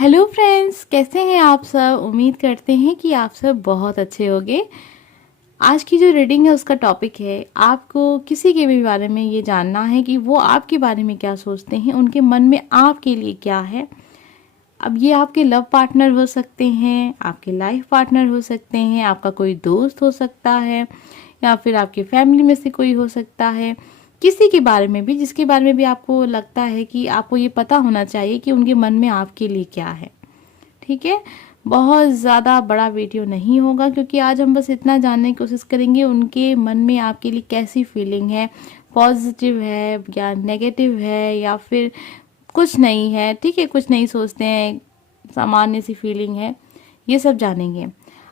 Hello friends, कैसे हैं आप सब। उम्मीद करते हैं कि आप सब बहुत अच्छे होंगे। आज की जो रीडिंग है उसका टॉपिक है, आपको किसी के भी बारे में ये जानना है कि वो आपके बारे में क्या सोचते हैं, उनके मन में आपके लिए क्या है। अब ये आपके लव पार्टनर हो सकते हैं, आपके लाइफ पार्टनर हो सकते हैं, आपका कोई दोस्त हो सकता है, या फिर आपकी फैमिली में से कोई हो सकता है। किसी के बारे में भी, जिसके बारे में भी आपको लगता है कि आपको ये पता होना चाहिए कि उनके मन में आपके लिए क्या है। ठीक है, बहुत ज़्यादा बड़ा वीडियो नहीं होगा, क्योंकि आज हम बस इतना जानने की कोशिश करेंगे उनके मन में आपके लिए कैसी फीलिंग है, पॉजिटिव है या नेगेटिव है, या फिर कुछ नहीं है। ठीक है, कुछ नहीं सोचते हैं, सामान्य सी फीलिंग है, ये सब जानेंगे।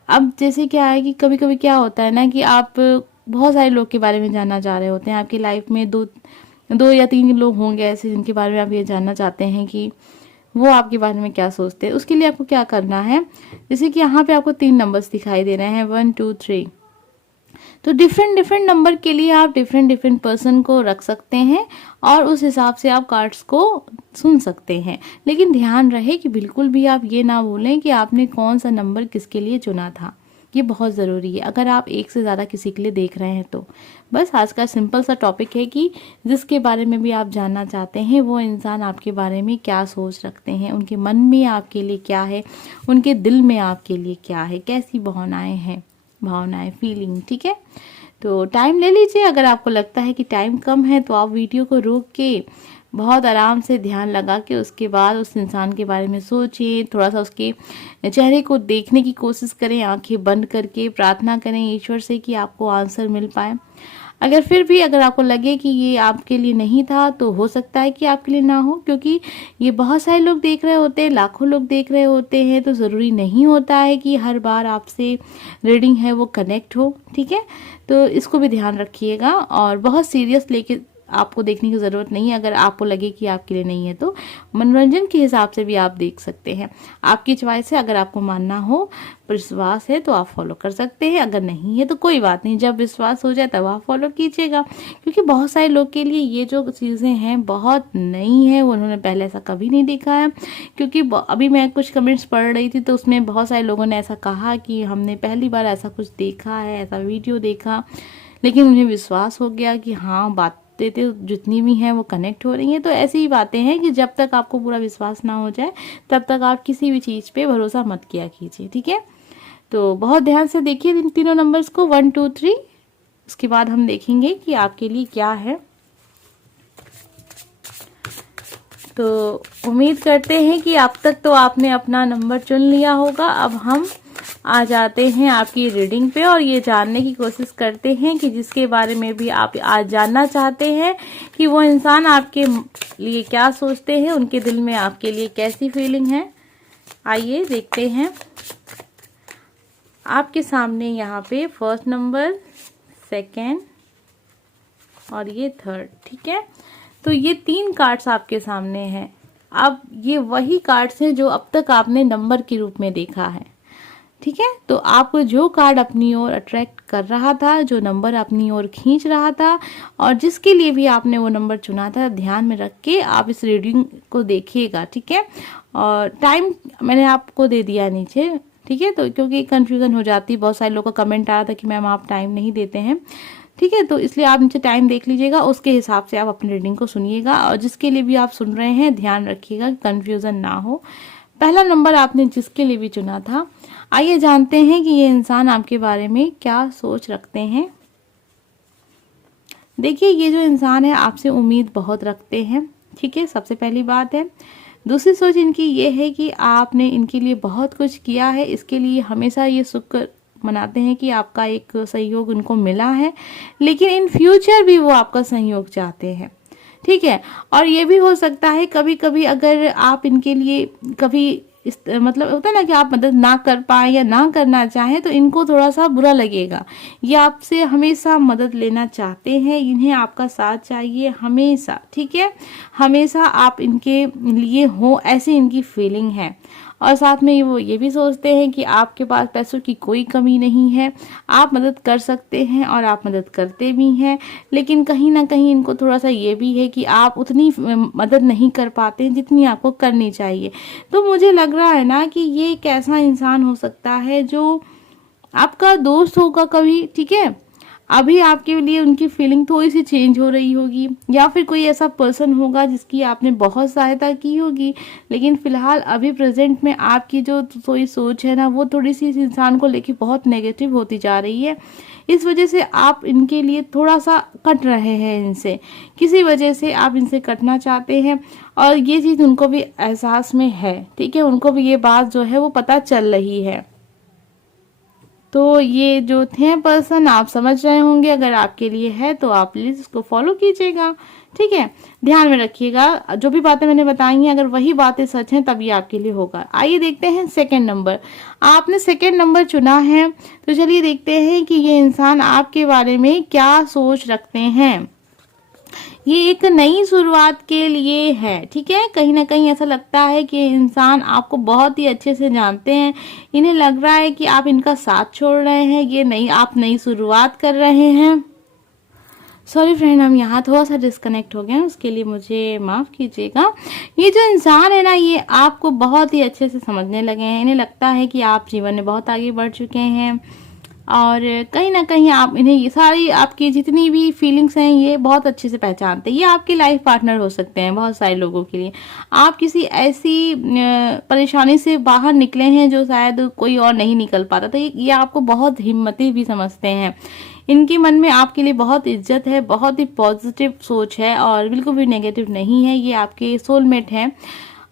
अब जैसे क्या है कि कभी कभी क्या होता है ना कि आप बहुत सारे लोग के बारे में जानना चाह रहे होते हैं। आपकी लाइफ में दो दो या तीन लोग होंगे ऐसे जिनके बारे में आप ये जानना चाहते हैं कि वो आपके बारे में क्या सोचते हैं। उसके लिए आपको क्या करना है, जैसे कि यहाँ पे आपको 3 नंबर्स दिखाई दे रहे हैं, 1 2 3। तो डिफरेंट डिफरेंट नंबर के लिए आप डिफरेंट डिफरेंट पर्सन को रख सकते हैं और उस हिसाब से आप कार्ड्स को सुन सकते हैं। लेकिन ध्यान रहे कि बिल्कुल भी आप ये ना भूलें कि आपने कौन सा नंबर किसके लिए चुना था। ये बहुत ज़रूरी है अगर आप एक से ज़्यादा किसी के लिए देख रहे हैं तो। बस आज का सिंपल सा टॉपिक है कि जिसके बारे में भी आप जानना चाहते हैं वो इंसान आपके बारे में क्या सोच रखते हैं, उनके मन में आपके लिए क्या है, उनके दिल में आपके लिए क्या है, कैसी भावनाएं हैं, भावनाएं फीलिंग। ठीक है, तो टाइम ले लीजिए। अगर आपको लगता है कि टाइम कम है तो आप वीडियो को रोक के बहुत आराम से ध्यान लगा के उसके बाद उस इंसान के बारे में सोचिए, थोड़ा सा उसके चेहरे को देखने की कोशिश करें, आंखें बंद करके प्रार्थना करें ईश्वर से कि आपको आंसर मिल पाए। अगर फिर भी अगर आपको लगे कि ये आपके लिए नहीं था तो हो सकता है कि आपके लिए ना हो, क्योंकि ये बहुत सारे लोग देख रहे होते हैं, लाखों लोग देख रहे होते हैं, तो ज़रूरी नहीं होता है कि हर बार आपसे रीडिंग है वो कनेक्ट हो। ठीक है, तो इसको भी ध्यान रखिएगा और बहुत सीरियस लेके आपको देखने की ज़रूरत नहीं है। अगर आपको लगे कि आपके लिए नहीं है तो मनोरंजन के हिसाब से भी आप देख सकते हैं, आपकी चॉइस है। अगर आपको मानना हो, विश्वास है तो आप फॉलो कर सकते हैं, अगर नहीं है तो कोई बात नहीं, जब विश्वास हो जाए तब आप फॉलो कीजिएगा। क्योंकि बहुत सारे लोग के लिए ये जो चीज़ें हैं बहुत नई है, उन्होंने पहले ऐसा कभी नहीं देखा है। क्योंकि अभी मैं कुछ कमेंट्स पढ़ रही थी तो उसमें बहुत सारे लोगों ने ऐसा कहा कि हमने पहली बार ऐसा कुछ देखा है, ऐसा वीडियो देखा, लेकिन उन्हें विश्वास हो गया कि हाँ बातें तो जितनी भी हैं वो कनेक्ट हो रही हैं। तो ऐसी ही बातें हैं कि जब तक आपको पूरा विश्वास ना हो जाए तब तक आप किसी भी चीज़ पे भरोसा मत किया कीजिए। ठीक है, तो बहुत ध्यान से देखिए इन तीनों नंबर्स को, 1 2 3। उसके बाद हम देखेंगे कि आपके लिए क्या है। तो उम्मीद करते हैं कि अब तक तो आपने अपना नंबर चुन लिया होगा। अब हम आ जाते हैं आपकी रीडिंग पे और ये जानने की कोशिश करते हैं कि जिसके बारे में भी आप आज जानना चाहते हैं कि वो इंसान आपके लिए क्या सोचते हैं, उनके दिल में आपके लिए कैसी फीलिंग है। आइए देखते हैं। आपके सामने यहाँ पे फर्स्ट नंबर, सेकेंड और ये थर्ड। ठीक है, तो ये 3 कार्ड्स आपके सामने हैं। अब ये वही कार्ड्स हैं जो अब तक आपने नंबर के रूप में देखा है। ठीक है, तो आपको जो कार्ड अपनी ओर अट्रैक्ट कर रहा था, जो नंबर अपनी ओर खींच रहा था और जिसके लिए भी आपने वो नंबर चुना था, ध्यान में रख के आप इस रीडिंग को देखिएगा। ठीक है, और टाइम मैंने आपको दे दिया नीचे। ठीक है, तो क्योंकि कंफ्यूजन हो जाती है, बहुत सारे लोगों का कमेंट आ रहा था कि मैम आप टाइम नहीं देते हैं। ठीक है, तो इसलिए आप नीचे टाइम देख लीजिएगा, उसके हिसाब से आप अपनी रीडिंग को सुनिएगा और जिसके लिए भी आप सुन रहे हैं ध्यान रखिएगा, कंफ्यूजन ना हो। पहला नंबर आपने जिसके लिए भी चुना था। आइए जानते हैं कि ये इंसान आपके बारे में क्या सोच रखते हैं। देखिए, ये जो इंसान है आपसे उम्मीद बहुत रखते हैं। ठीक है, सबसे पहली बात है। दूसरी सोच इनकी ये है कि आपने इनके लिए बहुत कुछ किया है, इसके लिए हमेशा ये शुक्र मनाते हैं कि आपका एक सहयोग उनको मिला है, लेकिन इन फ्यूचर भी वो आपका सहयोग चाहते हैं। ठीक है, और ये भी हो सकता है कभी कभी अगर आप इनके लिए कभी मतलब होता है ना कि आप मदद ना कर पाए या ना करना चाहें तो इनको थोड़ा सा बुरा लगेगा। ये आपसे हमेशा मदद लेना चाहते हैं, इन्हें आपका साथ चाहिए हमेशा। ठीक है, हमेशा आप इनके लिए हो, ऐसी इनकी फीलिंग है। और साथ में वो ये भी सोचते हैं कि आपके पास पैसों की कोई कमी नहीं है, आप मदद कर सकते हैं और आप मदद करते भी हैं। लेकिन कहीं ना कहीं इनको थोड़ा सा ये भी है कि आप उतनी मदद नहीं कर पाते हैं जितनी आपको करनी चाहिए। तो मुझे लग रहा है ना कि ये एक ऐसा इंसान हो सकता है जो आपका दोस्त होगा कभी, ठीक है। अभी आपके लिए उनकी फीलिंग थोड़ी सी चेंज हो रही होगी, या फिर कोई ऐसा पर्सन होगा जिसकी आपने बहुत सहायता की होगी, लेकिन फिलहाल अभी प्रेजेंट में आपकी जो थोड़ी सोच है ना वो थोड़ी सी इस इंसान को लेके बहुत नेगेटिव होती जा रही है। इस वजह से आप इनके लिए थोड़ा सा कट रहे हैं, इनसे किसी वजह से आप इनसे कटना चाहते हैं, और ये चीज़ उनको भी एहसास में है, ठीक है। उनको भी ये बात जो है वो पता चल रही है। तो ये जो थे पर्सन आप समझ रहे होंगे, अगर आपके लिए है तो आप प्लीज इसको फॉलो कीजिएगा, ठीक है। ध्यान में रखिएगा जो भी बातें मैंने बताई हैं, अगर वही बातें सच हैं तब ये आपके लिए होगा। आइए देखते हैं सेकंड नंबर। आपने सेकंड नंबर चुना है, तो चलिए देखते हैं कि ये इंसान आपके बारे में क्या सोच रखते हैं। ये एक नई शुरुआत के लिए है, ठीक है। कहीं ना कहीं ऐसा लगता है कि इंसान आपको बहुत ही अच्छे से जानते हैं। इन्हें लग रहा है कि आप इनका साथ छोड़ रहे हैं, आप नई शुरुआत कर रहे हैं। सॉरी फ्रेंड, हम यहाँ थोड़ा सा डिस्कनेक्ट हो गए हैं, उसके लिए मुझे माफ़ कीजिएगा। ये जो इंसान है ना, ये आपको बहुत ही अच्छे से समझने लगे हैं। इन्हें लगता है कि आप जीवन में बहुत आगे बढ़ चुके हैं, और कहीं ना कहीं आप इन्हें ये सारी आपकी जितनी भी फीलिंग्स हैं ये बहुत अच्छे से पहचानते हैं। ये आपके लाइफ पार्टनर हो सकते हैं बहुत सारे लोगों के लिए। आप किसी ऐसी परेशानी से बाहर निकले हैं जो शायद कोई और नहीं निकल पाता, तो ये आपको बहुत हिम्मती भी समझते हैं। इनके मन में आपके लिए बहुत इज्जत है, बहुत ही पॉजिटिव सोच है, और बिल्कुल भी नेगेटिव नहीं है। ये आपके सोलमेट हैं,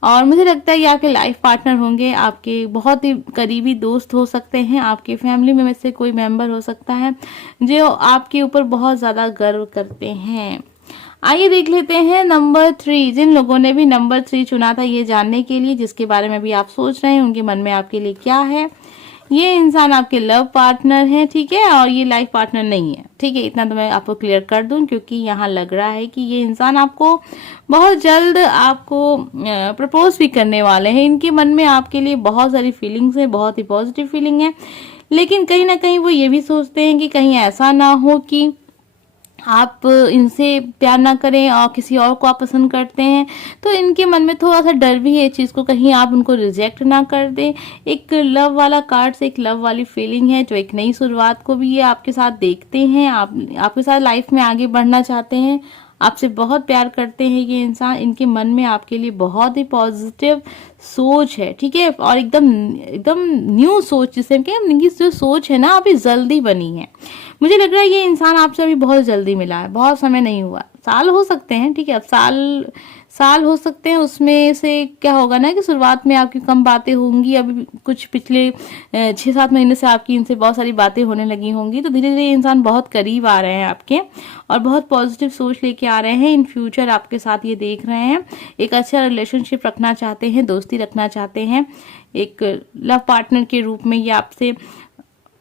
और मुझे लगता है ये आपके लाइफ पार्टनर होंगे, आपके बहुत ही करीबी दोस्त हो सकते हैं, आपके फैमिली में से कोई मेंबर हो सकता है जो आपके ऊपर बहुत ज़्यादा गर्व करते हैं। आइए देख लेते हैं नंबर 3। जिन लोगों ने भी नंबर 3 चुना था ये जानने के लिए, जिसके बारे में भी आप सोच रहे हैं उनके मन में आपके लिए क्या है। ये इंसान आपके लव पार्टनर है, ठीक है, और ये लाइफ पार्टनर नहीं है, ठीक है। इतना तो मैं आपको क्लियर कर दूं, क्योंकि यहाँ लग रहा है कि ये इंसान आपको बहुत जल्द आपको प्रपोज भी करने वाले हैं। इनके मन में आपके लिए बहुत सारी फीलिंग्स है, बहुत ही पॉजिटिव फीलिंग है, लेकिन कहीं ना कहीं वो ये भी सोचते हैं कि कहीं ऐसा ना हो कि आप इनसे प्यार ना करें और किसी और को आप पसंद करते हैं। तो इनके मन में थोड़ा सा डर भी है इस चीज़ को, कहीं आप उनको रिजेक्ट ना कर दें। एक लव वाला कार्ड से एक लव वाली फीलिंग है, जो एक नई शुरुआत को भी ये आपके साथ देखते हैं, आपके साथ लाइफ में आगे बढ़ना चाहते हैं, आपसे बहुत प्यार करते हैं ये इंसान। इनके मन में आपके लिए बहुत ही पॉजिटिव सोच है, ठीक है, और एकदम एकदम न्यू सोच, जिसे कि इनकी जो सोच है ना अभी जल्दी बनी है। मुझे लग रहा है ये इंसान आपसे अभी बहुत जल्दी मिला है, बहुत समय नहीं हुआ, साल हो सकते हैं, ठीक है। अब साल हो सकते हैं, उसमें से क्या होगा ना कि शुरुआत में आपकी कम बातें होंगी, अभी कुछ पिछले 6-7 महीने से आपकी इनसे बहुत सारी बातें होने लगी होंगी, तो धीरे धीरे इंसान बहुत करीब आ रहे हैं आपके, और बहुत पॉजिटिव सोच लेके आ रहे हैं। इन फ्यूचर आपके साथ ये देख रहे हैं, एक अच्छा रिलेशनशिप रखना चाहते हैं, दोस्ती रखना चाहते हैं, एक लव पार्टनर के रूप में ये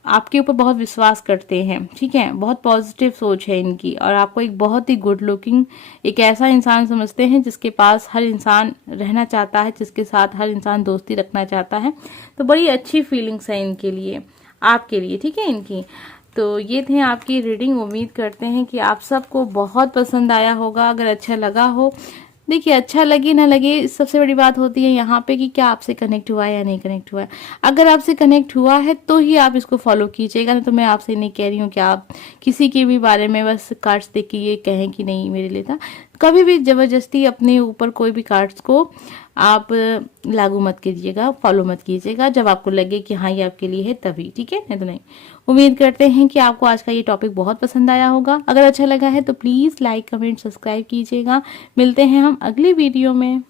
आपके ऊपर बहुत विश्वास करते हैं, ठीक है। बहुत पॉजिटिव सोच है इनकी, और आपको एक बहुत ही गुड लुकिंग एक ऐसा इंसान समझते हैं जिसके पास हर इंसान रहना चाहता है, जिसके साथ हर इंसान दोस्ती रखना चाहता है। तो बड़ी अच्छी फीलिंग्स है इनके लिए, आपके लिए, ठीक है इनकी। तो ये थे आपकी रीडिंग। उम्मीद करते हैं कि आप सबको बहुत पसंद आया होगा। अगर अच्छा लगा हो, देखिए अच्छा लगे ना लगे, सबसे बड़ी बात होती है यहाँ पे कि क्या आपसे कनेक्ट हुआ है या नहीं कनेक्ट हुआ है। अगर आपसे कनेक्ट हुआ है तो ही आप इसको फॉलो कीजिएगा, नहीं तो मैं आपसे नहीं कह रही हूँ कि आप किसी के भी बारे में बस कार्ड्स देख के ये कहें कि नहीं मेरे लिए था। कभी भी जबरदस्ती अपने ऊपर कोई भी कार्ड्स को आप लागू मत कीजिएगा, फॉलो मत कीजिएगा। जब आपको लगे कि हाँ ये आपके लिए है तभी, ठीक है, नहीं तो नहीं। उम्मीद करते हैं कि आपको आज का ये टॉपिक बहुत पसंद आया होगा। अगर अच्छा लगा है तो प्लीज़ लाइक, कमेंट, सब्सक्राइब कीजिएगा। मिलते हैं हम अगली वीडियो में।